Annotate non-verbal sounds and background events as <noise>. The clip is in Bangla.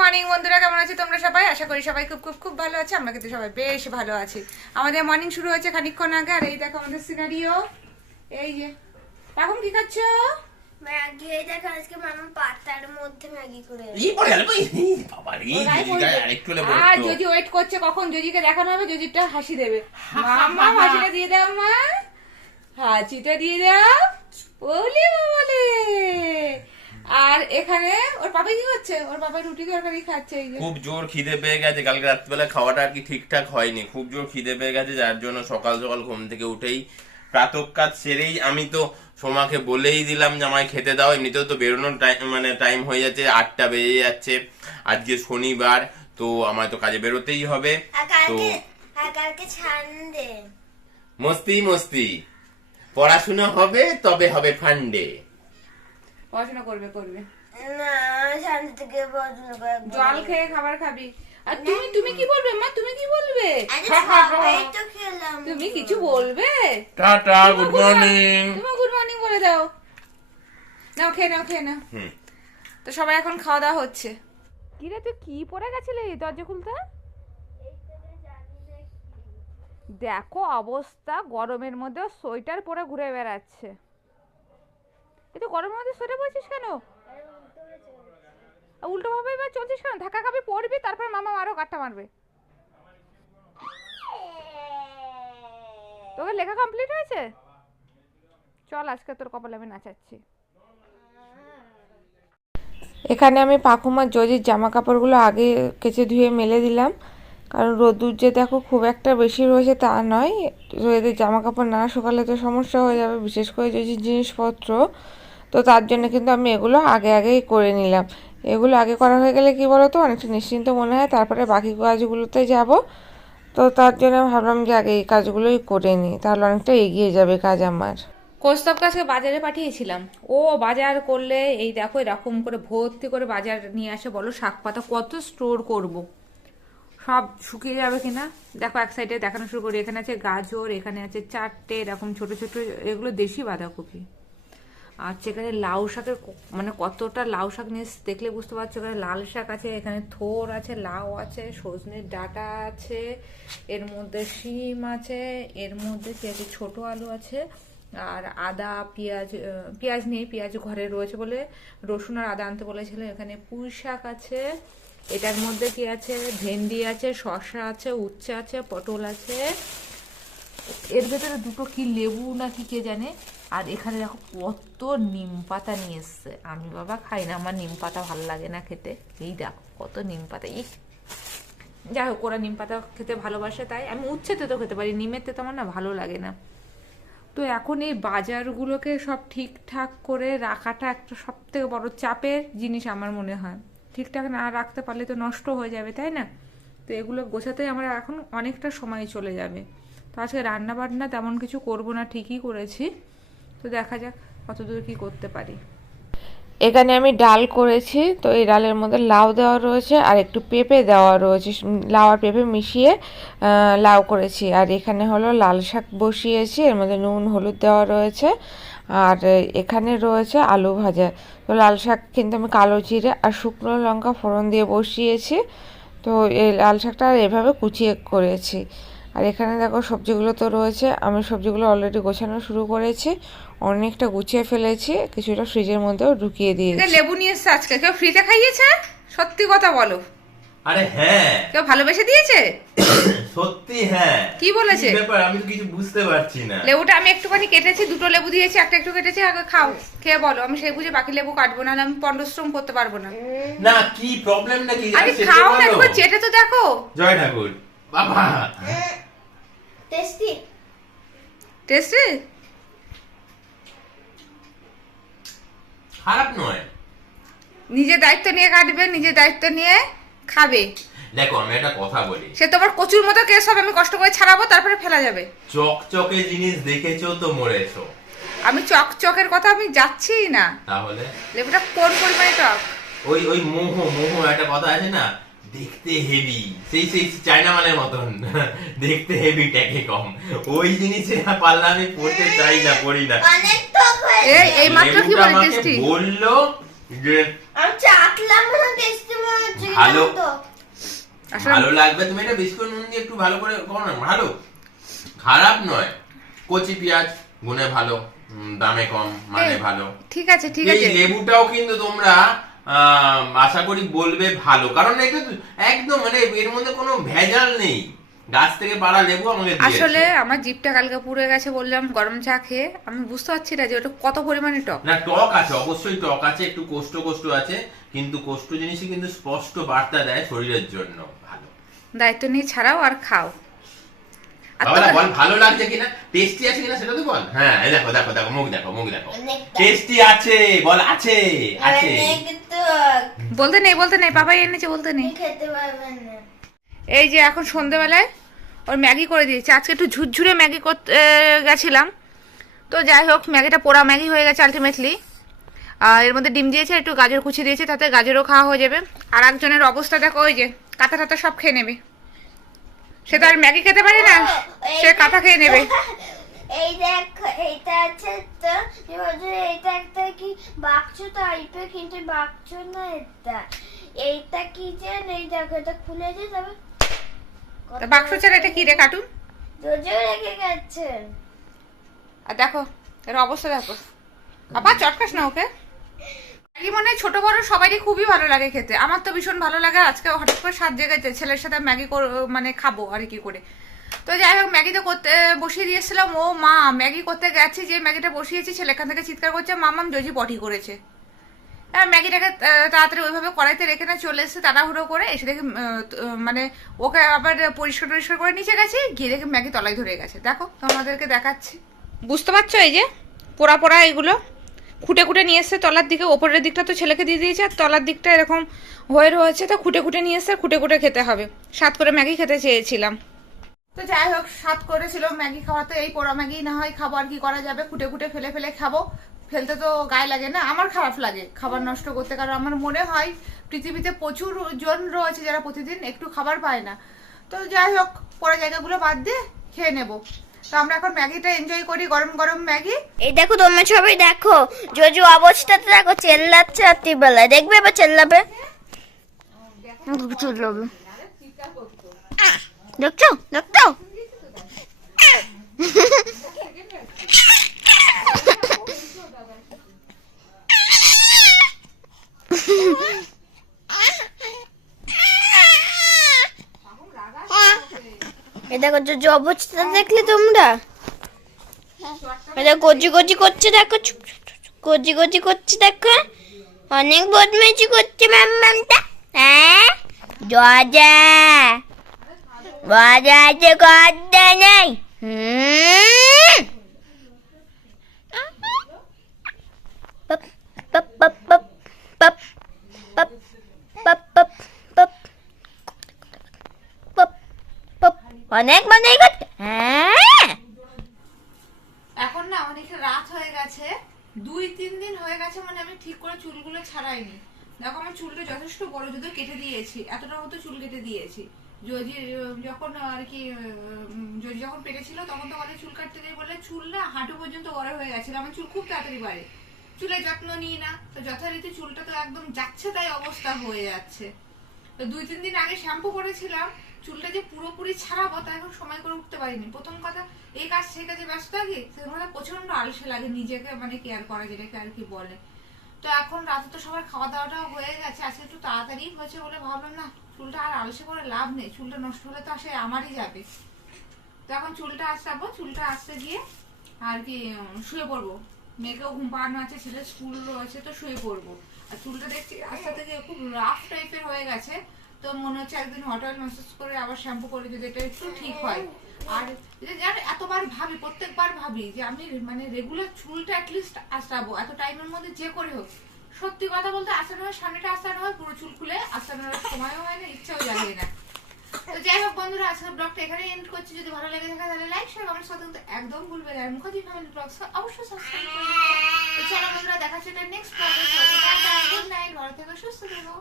মর্নিং বন্ধুরা কেমন আছো তোমরা সবাই? আশা করি সবাই খুব খুব খুব ভালো আছে। আমরা কিন্তু সবাই বেশ ভালো আছি। আমাদের মর্নিং শুরু হয়েছে খানিকক্ষণ আগে আর এই দেখো আমাদের সিনারিও এই যে এখন কি খাচ্ছ? ম্যাগি এই দেখো আজকে মামা পাতার মধ্যে ম্যাগি করে পড়ে গেল বাবা রে আরেকটু আর যদি ওয়েট করছে কখন জজিকে দেখানো হবে জজিটা হাসি দেবে। মামা হাসিটা দিয়ে দাও মা। হাসিটা দিয়ে দাও। বলি বলে আর এখানে ওর পাপা কি করছে? ওর পাপা রুটি তরকারি খাচ্ছে এই যে। খুব জোর খিদে পেয়ে গেছে। কালকে রাত্রিবেলা খাওয়াটা আর কি ঠিকঠাক হয়নি। খুব জোর খিদে পেয়ে গেছে যার জন্য সকাল সকাল ঘুম থেকে উঠেই প্রাতঃ কাজ সেরেই আমি তো সোমাকে বলেই দিলাম যে আমায় খেতে দাও। এমনিতেও তো বেরোনোর টাইম মানে টাইম হয়ে যাচ্ছে আটটা বেজে যাচ্ছে। আজকে শনিবার তো আমায় তো কাজে বেরোতেই হবে। তো কালকে আর কালকে ছানডে মস্তি মস্তি। পড়াশোনা হবে তবে হবে ফান্ডে পড়াশোনা করবে করবে। না ছানডে থেকে পড়াশোনা করে জল খেয়ে খাবার খাবি। আর তুমি তুমি কি বলবে মা? তুমি কি বলবে? তুমি কিছু বলবে? টাটা গুড মর্নিং তুমি গুড মর্নিং বলে দাও। নাও খেয়ে নাও খেয়ে নাও। তো সবাই এখন খাওয়া দাওয়া হচ্ছে। কি রে তুই কি পরে গেছিলি দরজা খুলতে? দেখো অবস্থা গরমের মধ্যে সোয়েটার পরে ঘুরে বেড়াচ্ছে। এ তো গরমের মধ্যে সোয়েটার পরেছিস কেন? উল্টো ভাবে এবার চলছিস কেন? ধাক্কা খাবি পড়বি তারপর মামা আরও কাটটা মারবে। তোকে লেখা কমপ্লিট হয়েছে? চল, আজকে তোর কপালে আমি নাচাচ্ছি। এখানে আমি পাখুমার জজির জামা কাপড়গুলো আগে কেচে ধুয়ে মেলে দিলাম। কারণ রোদুর যে দেখো খুব একটা বেশি রয়েছে তা নয়। তো এদের জামা কাপড় না শুকালে তো সমস্যা হয়ে যাবে, বিশেষ করে জজির জিনিসপত্র। তো তার জন্য কিন্তু আমি এগুলো আগে আগেই করে নিলাম। এগুলো আগে করা হয়ে গেলে কি বলো তো অনেকটা নিশ্চিন্ত মনে হয়। তারপরে বাকি কাজগুলোতে যাব। তো তার জন্য ভাবলাম যে আগে এই কাজগুলোই করে নিই, তাহলে অনেকটা এগিয়ে যাবে কাজ আমার। কৌস্তব কাছে বাজারে পাঠিয়েছিলাম। ও বাজার করলে এই দেখো এরকম করে ভর্তি করে বাজার নিয়ে আসে বলো, শাক পাতা কত স্টোর করব। সব শুকিয়ে যাবে কিনা দেখো এক সাইডে দেখানো শুরু করি। এখানে আছে গাজর, এখানে আছে চারটে এরকম ছোট ছোট, এগুলো দেশি বাঁধাকপি। আর সেখানে লাউ শাকের মানে কতটা লাউ শাক নিয়ে দেখলে বুঝতে পারছ, এখানে লাল শাক আছে, এখানে থোর আছে, লাউ আছে, সজনের ডাটা আছে, এর মধ্যে শিম আছে, এর মধ্যে আছে, ছোট আলু আছে, আর আদা, পেঁয়াজ পেঁয়াজ নেই পেঁয়াজ ঘরে রয়েছে বলে রসুন আর আদা আনতে বলেছিলাম এখানে পুঁই শাক আছে, এটার মধ্যে কি আছে, ভেন্ডি আছে, শসা আছে, উচ্ছে আছে, পটল আছে এর ভেতরে দুটো কি লেবু নাকি কে জানে? আর এখানে দেখো কত নিম পাতা নিয়ে এসছে। আমি বাবা খাই না, আমার নিম পাতা ভালো লাগে না খেতে। এই দেখো কত নিম পাতা ই যাই হোক, ওরা নিম পাতা খেতে ভালোবাসে তাই। আমি উচ্ছেতে তো খেতে পারি, নিমের তো আমার না ভালো লাগে না। তো এখন এই বাজারগুলোকে সব ঠিকঠাক করে রাখাটা একটা সব থেকে বড় চাপের জিনিস আমার মনে হয়। ঠিকঠাক না রাখতে পারলে তো নষ্ট হয়ে যাবে, তাই না? তো এগুলো গোছাতেই আমার এখন অনেকটা সময় চলে যাবে। তো আজকে রান্না বান্না তেমন কিছু করব না, ঠিকই করেছি। তো দেখা যাক কতদূর কি করতে পারি। এখানে আমি ডাল করেছি, তো এই ডালের মধ্যে লাউ দেওয়া রয়েছে আর একটু পেঁপে দেওয়া রয়েছে। লাউ আর পেঁপে মিশিয়ে লাউ করেছি। আর এখানে হলো লাল শাক বসিয়েছি, এর মধ্যে নুন, হলুদ দেওয়া রয়েছে। আর এখানে রয়েছে আলু ভাজা। তো লাল শাক কিন্তু আমি কালো জিরে আর শুকনো লঙ্কা ফোড়ন দিয়ে বসিয়েছি। তো এই লাল শাকটা এভাবে কুচিয়ে করেছি। আর এখানে দেখো সবজিগুলো তো রয়েছে। আমি সবজিগুলো অলরেডি গোছানো শুরু করেছি। অনেকটা গুছিয়ে ফেলেছি। কিছুটা ফ্রিজের মধ্যেও ঢুকিয়ে দিয়েছি। লেবু নিয়ে এসছে আজকে। কেউ ফ্রিতে খাইয়েছে? সত্যি কথা বলো। আরে হ্যাঁ। কেউ ভালোবেসে দিয়েছে? <coughs> সত্যি হ্যাঁ। কি বলেছে? ব্যাপার? আমি তো কিছু বুঝতে পারছি না। লেবুটা আমি একটুখানি কেটেছি দুটো লেবু দিয়েছি একটা একটু কেটেছি আগে খাও খেয়ে বলো। আমি সেই বুঝে বাকি লেবু কাটবো না আমি পণ্ডশ্রম করতে পারব না। না কি প্রবলেম নাকি? আরে খাও না একবার চেটে তো দেখো। জয় ঠাকুর। বাবা। টেস্টি টেস্টি খারাপ নয়। নিজের দায়িত্ব নিয়ে কাটবে নিজের দায়িত্ব নিয়ে খাবে। দেখো আমি একটা কথা বলি। সে তো আবার কচুর মতো কেস হবে আমি কষ্ট করে ছাড়াবো তারপরে ফেলা যাবে। চকচকে জিনিস দেখেছ তো মরেছো? আমি চকচকের কথা আমি যাচ্ছি না। তাহলে? লেবুটা কোন পরিমাণে টক? ওই ওই মোহ মোহ একটা কথা আছে না? দেখতে হেভি সেই সেই চায়না মালের মতন। দেখতে হেভি ট্যাকে কম। ওই জিনিসে পাল্লা আমি পড়তে চাই না পড়ি না। এই এই মাত্র কি বলে টেস্টি বলল যে আমি চাটলাম না টেস্টি মনে হচ্ছে ভালো। ভালো লাগবে। তুমি এটা বিস্কুট নুন দিয়ে একটু ভালো করে করো না। ভালো। খারাপ নয়। কচি পেঁয়াজ গুনে ভালো। দামে কম মানে ভালো। ঠিক আছে ঠিক এই আছে। লেবুটাও কিন্তু তোমরা আশা করি বলবে ভালো। কারণ এটা একদম মানে এর মধ্যে কোনো ভেজাল নেই। গাছ থেকে পাড়া লেবু আমাকে আসলে আমার জিপটা কালকে পুড়ে গেছে বললাম গরম চা খেয়ে। আমি বুঝতে পারছি না যে ওটা কত পরিমাণে টক। না টক আছে অবশ্যই টক আছে একটু কোষ্ঠ কোষ্ঠ আছে কিন্তু কোষ্ঠ জিনিসই কিন্তু স্পষ্ট বার্তা দেয় শরীরের জন্য ভালো। দায়িত্ব নিয়ে ছাড়াও আর খাও। বল ভালো লাগছে কিনা? টেস্টি আছে কিনা সেটা তো বল। হ্যাঁ দেখো দেখো দেখো মুখ দেখো মুখ দেখো। টেস্টি আছে বল আছে আছে। বলতে নেই বলতে নেই বাবাই এনেছে বলতে নেই। খেতে পারবেন না। এই যে এখন সন্ধেবেলায় ওর ম্যাগি করে দিয়েছে। আজকে একটু ঝুরঝুরে ম্যাগি করতে গেছিলাম। তো যাই হোক ম্যাগিটা পোড়া ম্যাগি হয়ে গেছে আলটিমেটলি আর এর মধ্যে ডিম দিয়েছে একটু গাজর কুচি দিয়েছে তাতে গাজরও খাওয়া হয়ে যাবে। আর একজনের অবস্থা দেখো ওই যে কাঁথা টাতা সব খেয়ে নেবে। সে তো আর ম্যাগি খেতে পারে না সে কাঁথা খেয়ে নেবে। <laughs> এই দেখ এইটা আছে তো এইটা একটা কি বাক্স টাইপের কিন্তু বাক্স না এটা। এইটা কি যে এই দেখো এটা খুলেছে তবে তা বাক্স ছাড়া এটা কি রে কার্টুন রোজও রেখে গেছে। আর দেখো এর অবস্থা দেখো। আবার চটকাস না ওকে। ম্যাগি মনে হয় ছোট বড় সবারই খুবই ভালো লাগে খেতে। আমার তো ভীষণ ভালো লাগে আজকে হঠাৎ করে সাত জায়গাতে ছেলের সাথে ম্যাগি মানে খাব আর কি করে। তো যাই হোক, ম্যাগিটা করতে বসিয়ে দিয়েছিলাম। ও, মা, ম্যাগি করতে গেছে, যে ম্যাগিটা বসিয়েছি ছেলেখান থেকে চিৎকার করছে মামাম জজি পটি করেছে। আর ম্যাগিটাকে তাড়াতাড়ি ওইভাবে কড়াইতে রেখে না, চলে এসেছে তাড়াহুড়ো করে, এসে দেখে মানে ওকে আবার পরিষ্কার টরিষ্কার করে নিচে গেছে, গিয়ে দেখে ম্যাগি তলায় ধরে গেছে। দেখো, তোমাদেরকে দেখাচ্ছি। বুঝতে পারছ এই যে? পোড়া পোড়া এগুলো। খুঁটে খুঁটে নিয়ে এসছে তলার দিকে, ওপরের দিকটা তো ছেলেকে দিয়ে দিয়েছে, আর তলার দিকটা এরকম হয়ে রয়েছে, তো খুঁটে খুঁটে নিয়ে এসছে খুঁটে খুঁটে খেতে হবে। সাত করে ম্যাগি খেতে চেয়েছিলাম। তো যাই হোক সাত করেছিল ম্যাগি খাওয়া। তো এই পোড়া ম্যাগি না হয় খাব আর কি করা যাবে? খুঁটে খুঁটে ফেলে ফেলে খাব। ফেলতে তো গায়ে লাগে না আমার খারাপ লাগে খাবার নষ্ট করতে কারণ আমার মনে হয় পৃথিবীতে প্রচুর জন রয়েছে যারা প্রতিদিন একটু খাবার পায় না। তো যাই হোক পরে জায়গাগুলো বাদ দিয়ে খেয়ে নেব। তো আমরা এখন ম্যাগিটা এনজয় করি গরম গরম ম্যাগি। এই দেখো তোমরা সবাই দেখো জোজু অবস্থাতে দেখো চেল্লাচ্ছে রাত্রিবেলায়। দেখবে এবার চেল্লাবে? চেল্লাবে দেখছ দেখছ দেখো জোজু অবস্থা দেখলে তোমরা? এটা গজি গজি করছে দেখো গজি গজি করছে দেখো। অনেক বদমাইশি করছে ম্যাম ম্যামটা। হ্যাঁ? জজা বাজাতে করতে নেই অনেক মানে এখন না অনেকটা রাত হয়ে গেছে। দুই তিন দিন হয়ে গেছে মানে আমি ঠিক করে চুলগুলো ছাড়াইনি। দেখো আমার চুলটা যথেষ্ট বড় যদিও কেটে দিয়েছি। এতটা মতো চুল কেটে দিয়েছি। যদি, যখন আর কি, যদি যখন পেটেছিল তখন তো আমাদের চুল কাটতে দিয়ে বলে চুল না হাঁটু পর্যন্ত বড় হয়ে গেছিল। আমার চুল খুব তাড়াতাড়ি বাড়ে। চুলের যত্ন নিই না। তো যথারীতি চুলটা তো একদম যাচ্ছে তাই অবস্থা হয়ে যাচ্ছে। তো দুই, তিন দিন আগে শ্যাম্পু করেছিলাম। চুলটা যে পুরোপুরি ছাড়াবো তা এখন সময় করে উঠতে পারিনি। প্রথম কথা, এই কাজ সেই কাজে ব্যস্ত থাকি সেগুলো প্রচণ্ড আলসে লাগে নিজেকে মানে কেয়ার করা, যেটাকে আর কি বলে। তো এখন রাতে তো সবার খাওয়া দাওয়াটাও হয়ে গেছে। আজকে একটু তাড়াতাড়ি হয়েছে বলে ভাবলাম, না চুলটা আর আলসে করে লাভ নেই, চুলটা নষ্ট হলে তো আসে আমারই যাবে। তো এখন চুলটা আসাবো চুলটা আসতে গিয়ে আর কি শুয়ে পড়ব। মেয়েকেও ঘুম পাড়ানো আছে ছেলের স্কুল রয়েছে তো শুয়ে পড়ব। আর চুলটা দেখছি আস্তে থেকে খুব রাফ টাইপের হয়ে গেছে, তো মনে হচ্ছে একদিন হট অয়েল ম্যাসেজ করে আবার শ্যাম্পু করে যদি এটা একটু ঠিক হয়। আর যার এতবার ভাবি, প্রত্যেকবার ভাবি যে আমি মানে রেগুলার চুলটা অ্যাটলিস্ট আসাবো এত টাইমের মধ্যে যে করে হোক। সত্যি কথা বলতে আসানো হয় সামনেটা আসানো হয়, পুরো চুল খুলে আসানোর সময়ও হয় না, ইচ্ছাও জানিয়ে না। তো যাই হোক বন্ধুরা, আজকের ব্লগটা এখানে এন্ড করছি। যদি ভালো লেগে থাকে তাহলে লাইক শেয়ার কমেন্ট সাথে একদম ভুলবে না। আর মুখার্জি ফ্যামিলি ব্লগস অবশ্যই সাবস্ক্রাইব করে চলো বন্ধুরা, দেখা হচ্ছে নেক্সট ব্লগে গুড নাইট ভালো থেকো, সুস্থ থেকো।